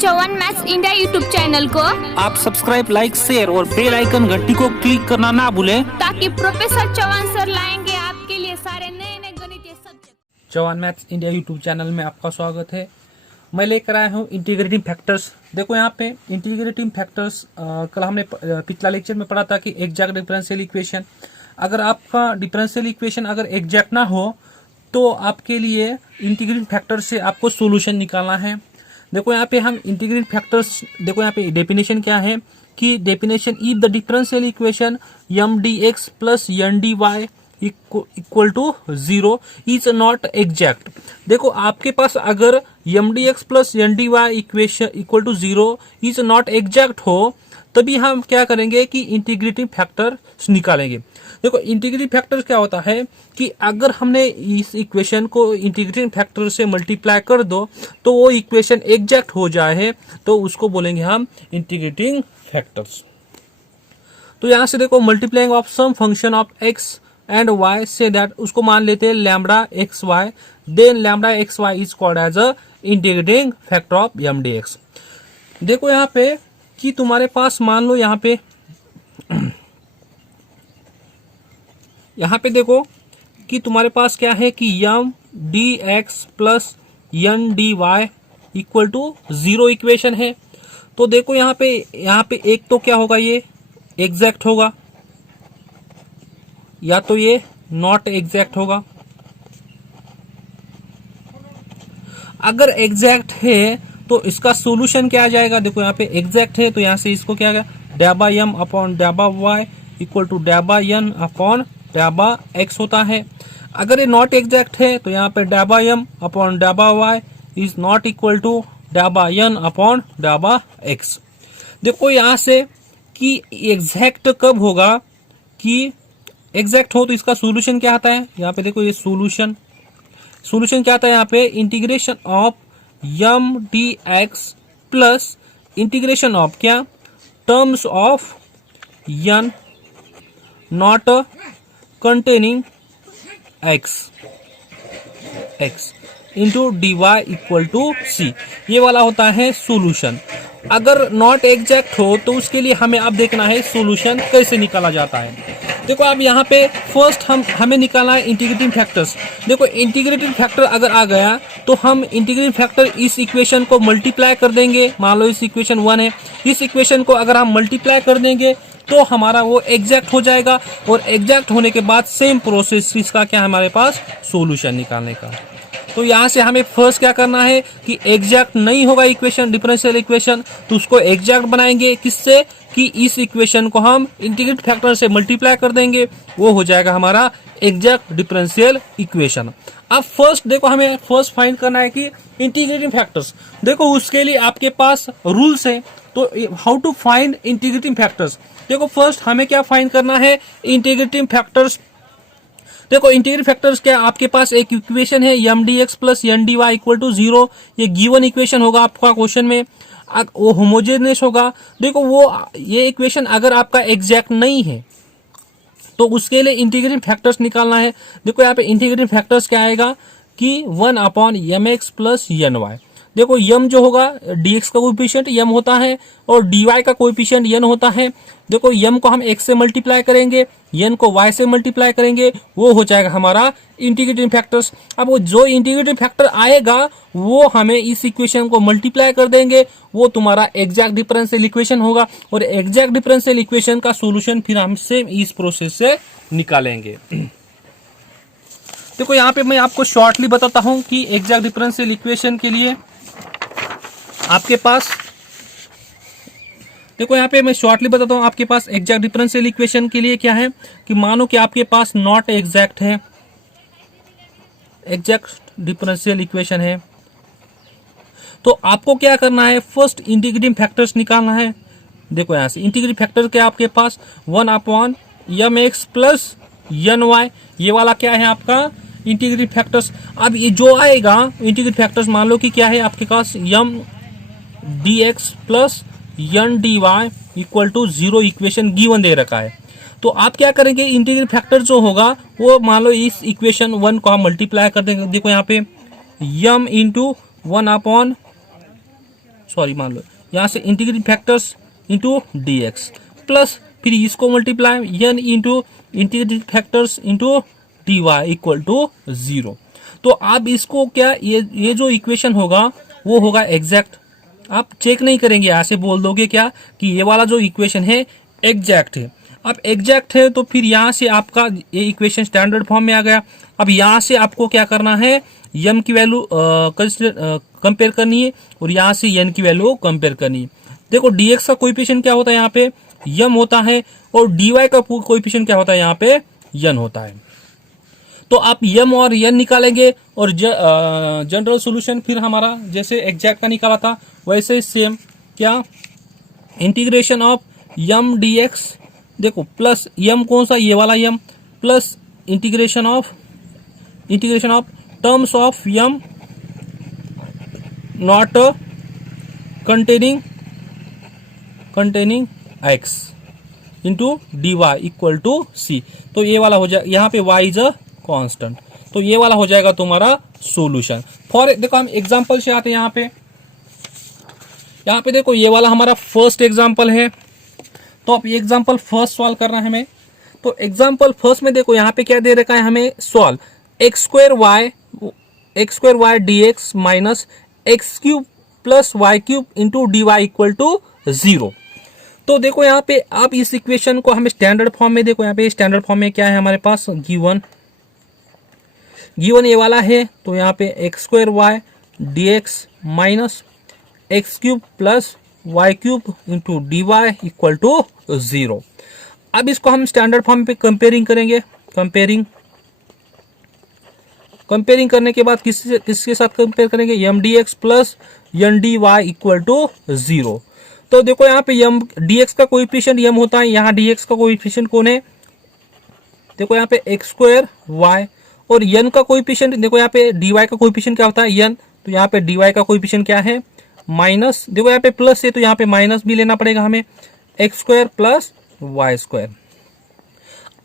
चौवन maths India YouTube channel को आप सब्सक्राइब, लाइक, शेयर और बेल आइकन घंटी को क्लिक करना ना भूलें, ताकि प्रोफेसर चौवन सर लाएंगे आपके लिए सारे नए नए गणितीय सब्जेक्ट। चौवन मैथ्स इंडिया यूट्यूब चैनल में आपका स्वागत है। मैं लेकर आया हूँ इंटीग्रेटिंग फैक्टर्स। देखो यहाँ पे इंटीग्रेटिंग फैक्टर्स कल हमने पिछला लेक्चर में पढ़ा था कि एग्जैक्ट डिफरेंशियल इक्वेशन, अगर आपका डिफरेंशियल इक्वेशन अगर एग्जैक्ट ना हो तो आपके लिए इंटीग्रेटिंग फैक्टर से आपको सोल्यूशन निकालना है। देखो यहाँ पे हम इंटीग्रेटिंग फैक्टर्स, देखो यहाँ पे डेफिनेशन क्या है कि definition if the differential equation M d x plus N d y equal to 0 is not exact. देखो आपके पास अगर M d x plus N d y equation equal to 0 is not exact हो तभी हम क्या करेंगे कि इंटीग्रेटिंग फैक्टर निकालेंगे। देखो इंटीग्रेटिंग फैक्टर क्या होता है कि अगर हमने इस इक्वेशन को इंटीग्रेटिंग फैक्टर से मल्टीप्लाई कर दो तो वो इक्वेशन एग्जैक्ट हो जाए तो उसको बोलेंगे हम इंटीग्रेटिंग फैक्टर्स। तो यहां से देखो multiplying of some function of x and y से दैट उसको मान लेते हैं lambda x y, then lambda x y is called as a integrating factor of M d x. देखो यहाँ पे कि तुम्हारे पास मान लो यहाँ पे देखो कि तुम्हारे पास क्या है कि M d x plus N d y equal to 0 equation है। तो देखो यहाँ पे एक तो क्या होगा, ये एग्जैक्ट होगा या तो ये नॉट एग्जैक्ट होगा। अगर एग्जैक्ट है तो इसका सॉल्यूशन क्या आ जाएगा, देखो यहाँ पे एग्जैक्ट है तो यहाँ से इसको क्या आएगा डैबा एम अपॉन डैबा वाई इक्वल टू डैबा एन अपॉन डैबा एक्स होता है। अगर ये नॉट एग्जैक्ट है तो यहाँ पे डैबा एम अपॉन डैबा y is not equal to डैबा एन अपॉन डैबा एक्स। देखो यहाँ से कि एग्जैक्ट कब होगा, कि एग्जैक्ट हो तो इसका सॉल्यूशन क्या आता है, यहाँ पे देखो ये सॉल्यूशन क्या आता है, यहाँ पे integration of M d x plus integration of क्या terms of N not containing x into d y equal to C, ये वाला होता है सॉल्यूशन। अगर नॉट एग्जैक्ट हो तो उसके लिए हमें अब देखना है सॉल्यूशन कैसे निकाला जाता है। देखो अब यहाँ पे फर्स्ट हमें निकालना है इंटीग्रेटिंग फैक्टर्स। देखो इंटीग्रेटिंग फैक्टर अगर आ गया तो हम इंटीग्रेटिंग फैक्टर इस इक्वेशन को मल्टीप्लाई कर देंगे। मान लो इस इक्वेशन 1 है, इस इक्वेशन को अगर हम मल्टीप्लाई कर देंगे तो हमारा वो एग्जैक्ट हो जाएगा और एग्जैक्ट होने के बाद सेम प्रोसेस इसका क्या हमारे पास सॉल्यूशन निकालने का। तो यहाँ से हमें फर्स्ट क्या करना है कि एग्जैक्ट नहीं होगा इक्वेशन, डिफरेंशियल इक्वेशन, तो उसको एग्जैक्ट बनाएंगे किससे कि इस इक्वेशन को हम इंटीग्रेट फैक्टर से मल्टीप्लाई कर देंगे, वो हो जाएगा हमारा एग्जैक्ट डिफरेंशियल इक्वेशन। अब फर्स्ट देखो हमें फर्स्ट फाइंड करना है कि इंटीग्रेटिंग फैक्टर्स। देखो उसके लिए आपके पास रूल्स है, तो how to find integrating factors. देखो फर्स्ट हमें क्या फाइंड करना है इंटीग्रेटिंग फैक्टर्स। देखो इंटीग्रेटिंग फैक्टर्स क्या, आपके पास एक इक्वेशन है M d x plus N d y equal to 0, ये गिवन इक्वेशन होगा आपका क्वेश्चन में, वो होमोजेनियस होगा। देखो वो ये इक्वेशन अगर आपका एग्जैक्ट नहीं है तो उसके लिए इंटीग्रेटिंग फैक्टर्स निकालना है। देखो यहाँ पे इंटीग्रेटिंग फैक्टर्स क्या आएगा कि 1 upon M x plus N y. देखो यम जो होगा dx का कोएफिशिएंट यम होता है और dy का कोएफिशिएंट n होता है। देखो यम को हम x से मल्टीप्लाई करेंगे, n को y से मल्टीप्लाई करेंगे, वो हो जाएगा हमारा इंटीग्रेटिंग फैक्टर्स। अब वो जो इंटीग्रेटिंग फैक्टर आएगा वो हमें इस इक्वेशन को मल्टीप्लाई कर देंगे, वो तुम्हारा एग्जैक्ट डिफरेंशियल इक्वेशन होगा और एग्जैक्ट डिफरेंशियल इक्वेशन का सोल्यूशन फिर हम सेम इस प्रोसेस से निकालेंगे। देखो यहाँ पे मैं आपको शॉर्टली बताता हूं कि एग्जैक्ट डिफरेंशियल इक्वेशन के लिए आपके पास, देखो यहाँ पे मैं शॉर्टली बताता हूँ आपके पास एग्जैक्ट डिफरेंशियल इक्वेशन के लिए क्या है कि मानो कि आपके पास नॉट एग्जैक्ट है, एग्जैक्ट डिफरेंशियल इक्वेशन है, तो आपको क्या करना है फर्स्ट इंटीग्रेटिंग फैक्टर्स निकालना है। देखो यहाँ से इंटीग्रेटिंग फैक्टर क्या आपके पास 1 upon M x plus N y, ये वाला क्या है आपका इंटीग्रेटिंग फैक्टर्स। अब ये जो आएगा इंटीग्रेटिंग फैक्टर्स मान लो कि क्या है आपके पास M d x plus N d y equal to 0 equation given दे रखा है। तो आप क्या करेंगे इंटीग्रेटिंग फैक्टर जो होगा वो मान लो इस इक्वेशन 1 को हम मल्टीप्लाई कर देंगे। देखो यहाँ पे यम इंटू 1 अपॉन सॉरी मान लो यहाँ से integrating factors into d x plus फिर इसको multiply N into integrating factors into d y equal to 0। तो आप इसको क्या ये जो इक्वेशन होगा वो होगा एग्जैक्ट। आप चेक नहीं करेंगे, यहाँ से बोल दोगे क्या कि ये वाला जो इक्वेशन है एग्जैक्ट है। अब एग्जैक्ट है तो फिर यहाँ से आपका ये इक्वेशन स्टैंडर्ड फॉर्म में आ गया। अब यहाँ से आपको क्या करना है, यम की वैल्यू कंपेयर करनी है और यहाँ से एन की वैल्यू कंपेयर करनी है। देखो dx का कोएफिशिएंट क्या होता है, यहाँ पे यम होता है और dy का कोएफिशिएंट क्या होता है, यहाँ पे यन होता है। तो आप यम और यन निकालेंगे और जनरल सॉल्यूशन फिर हमारा जैसे एग्जैक्ट का निकाला था वैसे सेम क्या इंटीग्रेशन ऑफ यम dx, देखो प्लस यम कौन सा, ये वाला M, plus integration of terms of M not containing x into d y equal to C. तो ये वाला हो जाएगा, यहाँ पे y इज अ कांस्टेंट, तो ये वाला हो जाएगा तुम्हारा सॉल्यूशन। फॉर देखो हम एग्जांपल से आते हैं यहाँ पे देखो ये वाला हमारा फर्स्ट एग्जांपल है। तो अब एग्जांपल फर्स्ट सॉल्व करना है हमें। तो एग्जांपल फर्स्ट में देखो यहाँ पे क्या दे रखा है हमें, solve x square y d x minus x cube plus y cube into d y equal to 0। तो देखो यहाँ पे आप इस इक्वेशन को हमें स्टैंडर्ड फॉर्म में, देखो यहाँ पे स्टैंडर्ड फॉर्म में क्या है हमारे पास, गिवन ये वाला है। तो यहाँ पे x square y d x minus x cube plus y cube into d y equal to 0। अब इसको हम स्टैंडर्ड फॉर्म पे कंपेयरिंग करेंगे। कंपेयरिंग करने के बाद किसके साथ कंपेयर करेंगे, M d x plus N d y equal to 0। तो देखो यहाँ पे यम dx का कोएफिशिएंट यम होता है, यहाँ dx का कोएफिशिएंट कौन है, देखो यहाँ पे एक्स स्क्वायर वाई, और n का कोएफिशिएंट देखो यहाँ पे dy का कोएफिशिएंट क्या होता है n, तो यहाँ पे dy का कोएफिशिएंट क्या है माइनस, देखो यहाँ पे प्लस है तो यहाँ पे माइनस भी लेना पड़ेगा हमें, x square plus y square.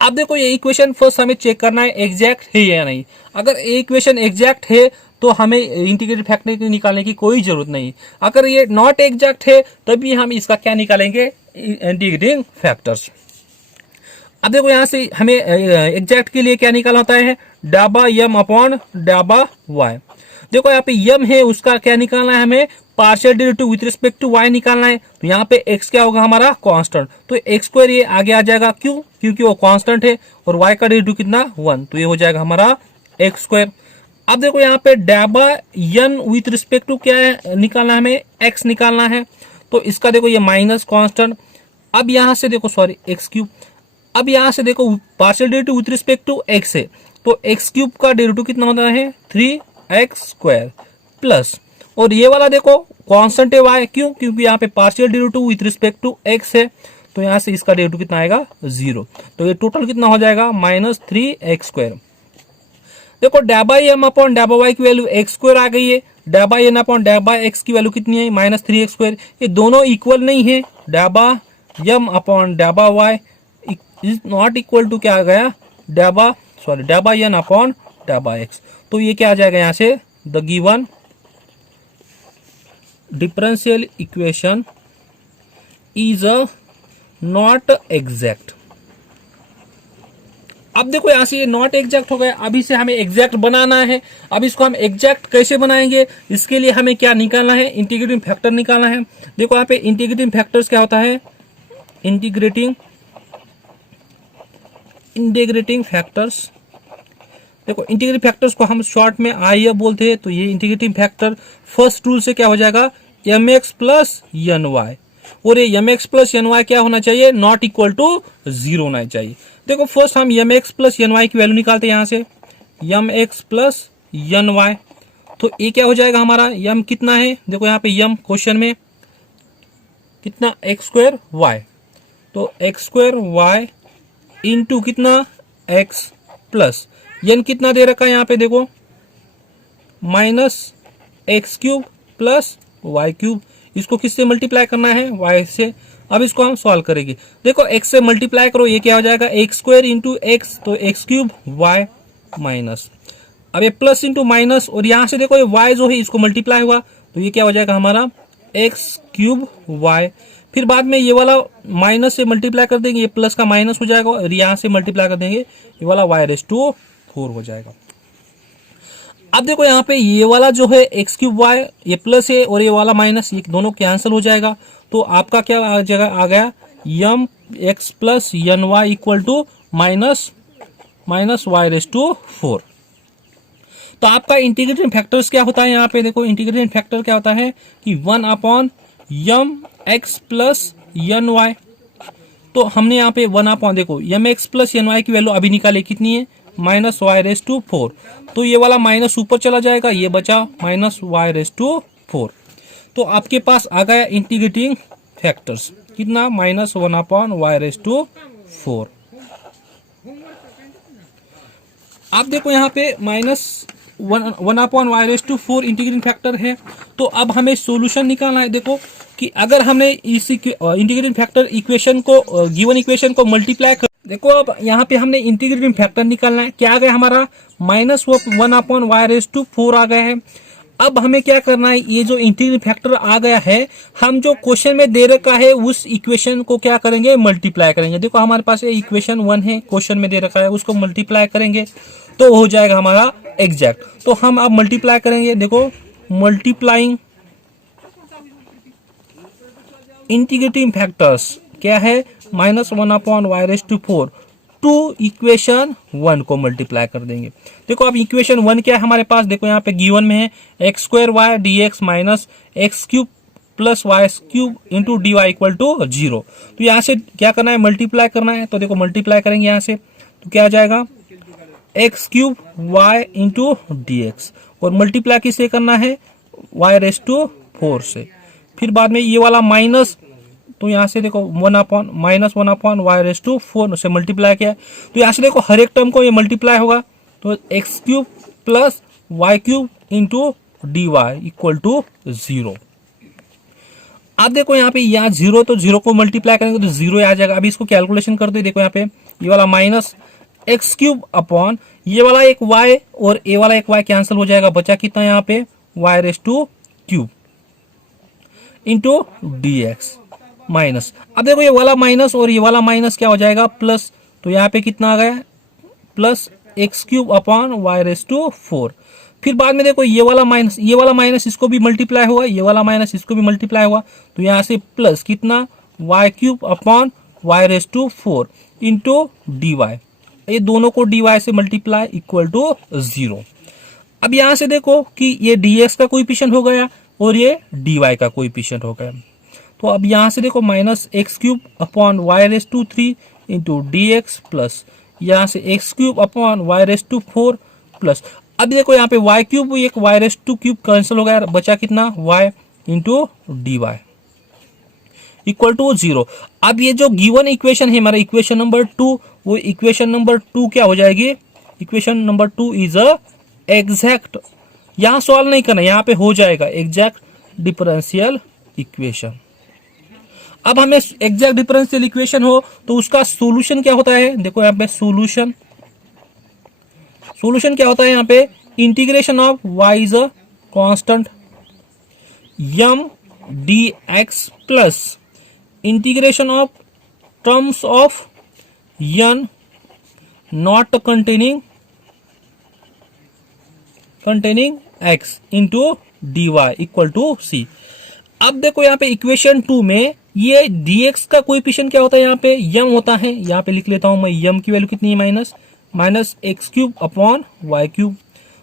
अब देखो ये इक्वेशन फर्स्ट हमें चेक करना है एग्जैक्ट है या नहीं। अगर ये इक्वेशन एग्जैक्ट है तो हमें इंटीग्रेटेड फैक्टर निकालने की कोई जरूरत नहीं। अगर ये नॉट एग्जैक्ट है तभी हम इसका क्या निकालेंगे, इंटीग्रेटिंग फैक्टर्स। अब देखो यहाँ से हमें एग्जैक्ट के लिए क्या निकालना होता है, डाबा यम अपॉन डाबा वाई। देखो यहाँ पे यम है उसका क्या निकालना है हमें, partial derivative with respect to y निकालना है। तो यहाँ पे x क्या होगा हमारा कांस्टेंट, तो एक्स स्क्वायर ये आगे आ जाएगा, क्यों, क्योंकि वो कांस्टेंट है और y का डेरिवेटिव कितना 1, तो ये हो जाएगा हमारा एक्स स्क्वायर। अब देखो यहाँ पे डाबा यन विथ रिस्पेक्ट टू क्या है निकालना है हमें, x निकालना है। तो इसका देखो ये माइनस कांस्टेंट। अब यहाँ से देखो सॉरी एक्स क्यूब, अब यहाँ से देखो partial derivative with respect to x है, तो एक्स क्यूब का डेरिवेटिव कितना होता है 3x स्क्वायर प्लस, और ये वाला देखो कांस्टेंट है y, क्यों, क्योंकि यहाँ पे partial derivative with respect to x है, तो यहाँ से इसका डेरिवेटिव कितना आएगा 0। तो ये टोटल कितना हो जाएगा माइनस 3x स्क्वायर। देखो डाबा एम अपॉन डाबा वाई की वैल्यू एक्स स्क्वायर आ गई है, डाबा एन अपॉन डाबा एक्स की वैल्यू कितनी है माइनस 3x स्क्वायर। ये दोनों इक्वल नहीं है, डाबा एम अपॉन डाबा y is not equal to क्या आ गया, डाबा एन अपॉन डाबा एक्स। तो ये क्या आ जाएगा यहाँ से, the given differential equation is a not exact. अब देखो यहाँ से ये नॉट एग्जैक्ट हो गया, अभी से हमें एग्जैक्ट बनाना है। अब इसको हम एग्जैक्ट कैसे बनाएंगे, इसके लिए हमें क्या निकालना है, इंटीग्रेटिंग फैक्टर निकालना है। देखो यहाँ पे इंटीग्रेटिंग फैक्टर्स क्या होता है, इंटीग्रेटिंग फैक्टर्स, देखो इंटीग्रेटिंग फैक्टर्स को हम शॉर्ट में आई बोलते हैं। तो ये इंटीग्रेटिंग फैक्टर फर्स्ट रूल से क्या हो जाएगा, M x plus N y, और ये M x plus N y क्या होना चाहिए, नॉट इक्वल टू 0 होना चाहिए। देखो फर्स्ट हम m x plus N y की वैल्यू निकालते हैं यहाँ से, m x plus N y, तो ये क्या हो जाएगा हमारा, एम कितना है, देखो यहाँ पे एम क्वेश्चन में कितना एक्स स्क्वायर वाई, तो एक्स स्क्वायर वाई इंटू कितना एक्स प्लस एन कितना दे रखा है यहाँ पे देखो minus x cube plus y cube, इसको किससे मल्टीप्लाई करना है, वाई से। अब इसको हम सॉल्व करेंगे, देखो x से मल्टीप्लाई करो, ये क्या हो जाएगा एक्स स्क्वायर इंटू एक्स, तो एक्स क्यूब वाई माइनस, अब ये प्लस इंटू माइनस, और यहाँ से देखो ये y जो है इसको मल्टीप्लाई हुआ, तो ये क्या हो जाएगा हमारा एक्स क्यूब वाई, फिर बाद में ये वाला माइनस से मल्टीप्लाई कर देंगे, ये प्लस का माइनस हो जाएगा और यहाँ से मल्टीप्लाई कर देंगे, ये वाला y⁴ हो जाएगा। अब देखो यहाँ पे ये वाला जो है एक्स क्यूब वाई, ये प्लस है और ये वाला माइनस, ये दोनों कैंसिल हो जाएगा। तो आपका क्या आ गया M x plus N y equal to minus y⁴। तो आपका इंटीग्रेटिंग फैक्टर्स क्या होता है यहाँ पे देखो, इंटीग्रेटिंग फैक्टर क्या होता है कि 1/m x plus N y. तो हमने यहाँ पे 1/, देखो m x plus N y की वैल्यू अभी निकाले, कितनी है -y⁴। तो ये वाला माइनस ऊपर चला जाएगा, ये बचा -y⁴। तो आपके पास आ गया इंटीग्रेटिंग फैक्टर्स कितना -1/y⁴। आप देखो यहाँ पे -1/y⁴ इंटीग्रेटिंग फैक्टर है। तो अब हमें सॉल्यूशन निकालना है। देखो कि अगर हमने इस इंटीग्रेटिंग फैक्टर इक्वेशन को गिवन इक्वेशन को मल्टीप्लाई कर, देखो अब यहाँ पे हमने इंटीग्रेटिंग फैक्टर निकालना है। क्या आ गया हमारा -1/y⁴ आ गया है। अब हमें क्या करना है, ये जो इंटीग्रेटिंग फैक्टर आ गया है, हम जो क्वेश्चन में दे रखा है उस इक्वेशन को क्या करेंगे, मल्टीप्लाई करेंगे। देखो हमारे पास इक्वेशन 1 है, क्वेश्चन में दे रखा है, उसको मल्टीप्लाई करेंगे तो हो जाएगा हमारा एग्जैक्ट। तो हम अब मल्टीप्लाई करेंगे। देखो मल्टीप्लाइंग इंटीग्रेटिंग फैक्टर्स क्या है -1/y⁴ टू इक्वेशन 1 को मल्टीप्लाई कर देंगे। देखो अब इक्वेशन 1 क्या है हमारे पास, देखो यहाँ पे गिवन में है x² dx minus x³ plus y³ into dy equal to 0। तो यहाँ से क्या करना है, मल्टीप्लाई करना है। तो देखो मल्टीप्लाई करेंगे यहाँ से, तो क्या आ जाएगा x³ y इंटू dx, और मल्टीप्लाई किससे करना है y⁴ से। फिर बाद में ये वाला माइनस, तो यहाँ से देखो -1/y⁴ से मल्टीप्लाई किया। तो यहाँ से देखो हर एक टर्म को ये मल्टीप्लाई होगा, तो x³ plus y³ into dy equal to 0। अब देखो यहाँ पे यहाँ 0, तो 0 को मल्टीप्लाई करेंगे तो 0 आ जाएगा। अभी इसको कैलकुलेशन कर दो। देखो यहाँ पे ये वाला माइनस x³ अपॉन ये वाला एक y और ये वाला एक y कैंसिल हो जाएगा, बचा कितना यहाँ पे y³ इंटू dx माइनस। अब देखो ये वाला माइनस और ये वाला माइनस क्या हो जाएगा प्लस, तो यहाँ पे कितना आ गया प्लस x³ अपॉन y⁴। फिर बाद में देखो ये वाला माइनस इसको भी मल्टीप्लाई हुआ, ये वाला माइनस इसको भी मल्टीप्लाई हुआ, तो यहाँ से प्लस कितना y³ upon y⁴ into dy, ये दोनों को dy से मल्टीप्लाई इक्वल टू 0। अब यहाँ से देखो कि ये dx का कोएफिशिएंट हो गया और ये dy का कोएफिशिएंट हो गया। तो अब यहाँ से देखो -x³ upon y⁴ into dx plus यहाँ से x³ अपॉन y⁴ प्लस, अब देखो यहाँ पे y³ एक y⁴ कैंसिल हो गया, बचा कितना y into dy equal to 0। अब ये जो गिवन इक्वेशन है हमारा इक्वेशन नंबर 2, वो इक्वेशन नंबर 2 क्या हो जाएगी, equation number 2 is a exact, यहाँ सॉल्व नहीं करना, यहाँ पे हो जाएगा एग्जैक्ट डिफरेंशियल इक्वेशन। अब हमें एग्जैक्ट डिफरेंशियल इक्वेशन हो तो उसका सॉल्यूशन क्या होता है, देखो यहाँ पे सॉल्यूशन क्या होता है, यहाँ पे integration of y is a constant m dx plus integration of terms of n not containing x into dy equal to c। अब देखो यहाँ पे इक्वेशन 2 में ये dx का कोएफिशिएंट क्या होता है, यहाँ पे m होता है, यहाँ पे लिख लेता हूं मैं m की वैल्यू कितनी है माइनस x³ अपॉन y³,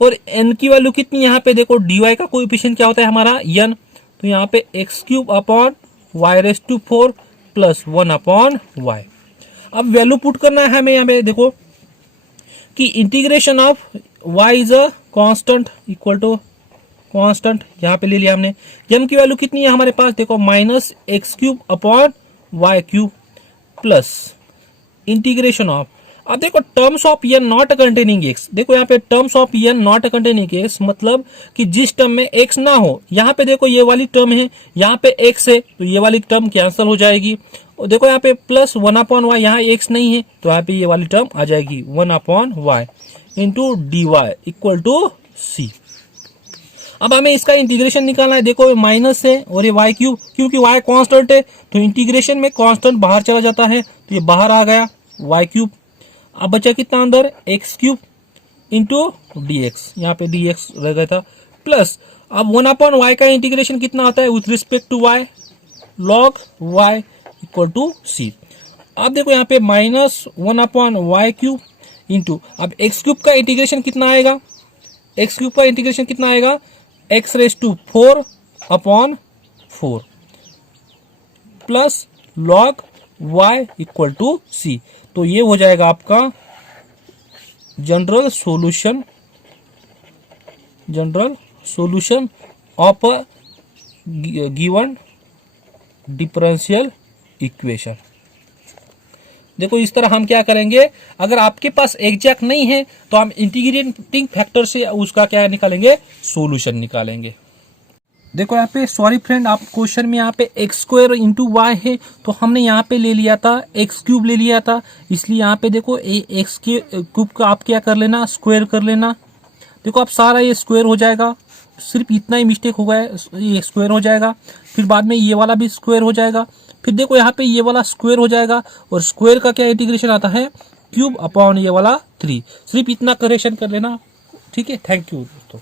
और n की वैल्यू कितनी, यहाँ पे देखो dy का कोएफिशिएंट क्या होता है हमारा n, तो यहाँ पे x³ upon y⁴ plus 1/y। अब वैल्यू पुट करना है हमें यहाँ पे, देखो कि integration of y is a constant equal to constant, यहाँ पे ले लिया हमने। m की वैल्यू कितनी है हमारे पास, देखो -x³ upon y³ plus integration of, अब देखो terms of n not containing x, देखो यहाँ पे terms of n not containing x मतलब कि जिस टर्म में x ना हो, यहाँ पे देखो ये वाली टर्म है, यहाँ पे x है, तो ये वाली टर्म कैंसिल हो जाएगी, और देखो यहाँ पे प्लस 1/y, यहाँ x नहीं है, तो यहाँ पे ये वाली टर्म आ जाएगी 1/y into dy equal to c। अब हमें इसका इंटीग्रेशन निकालना है। देखो माइनस है और ये वाई क्यूब, क्योंकि वाई कांस्टेंट है तो इंटीग्रेशन में कांस्टेंट बाहर चला जाता है, तो ये बाहर आ गया वाई क्यूब। अब बचा कितना अंदर, x cube into d x, यहाँ पे डी एक्स रह गया था, प्लस अब 1/y का इंटीग्रेशन कितना आता है with respect to y, log y equal to c। अब देखो यहाँ पे माइनस 1/y क्यूब इंटू, अब एक्स क्यूब का इंटीग्रेशन कितना आएगा, एक्स क्यूब का इंटीग्रेशन कितना आएगा, x raise to 4/4 plus log y equal to c। तो ये हो जाएगा आपका general solution of a given differential equation. देखो इस तरह हम क्या करेंगे, अगर आपके पास एग्जैक्ट नहीं है तो हम इंटीग्रेटिंग फैक्टर से उसका क्या निकालेंगे, सॉल्यूशन निकालेंगे। देखो यहाँ पे सॉरी फ्रेंड, आप क्वेश्चन में यहाँ पे एक्स स्क्वायर इंटू वाई है, तो हमने यहाँ पे ले लिया था एक्स क्यूब ले लिया था, इसलिए यहाँ पे देखो एक्स क्यूब का आप क्या कर लेना, स्क्वायर कर लेना। देखो आप सारा ये स्क्वायर हो जाएगा, सिर्फ इतना ही मिस्टेक होगा, ये स्क्वायर हो जाएगा, फिर बाद में ये वाला भी स्क्वायर हो जाएगा, फिर देखो यहाँ पे ये वाला स्क्वायर हो जाएगा, और स्क्वायर का क्या इंटीग्रेशन आता है, क्यूब अपॉन ये वाला 3। सिर्फ इतना करेक्शन कर लेना, ठीक है। थैंक यू दोस्तों।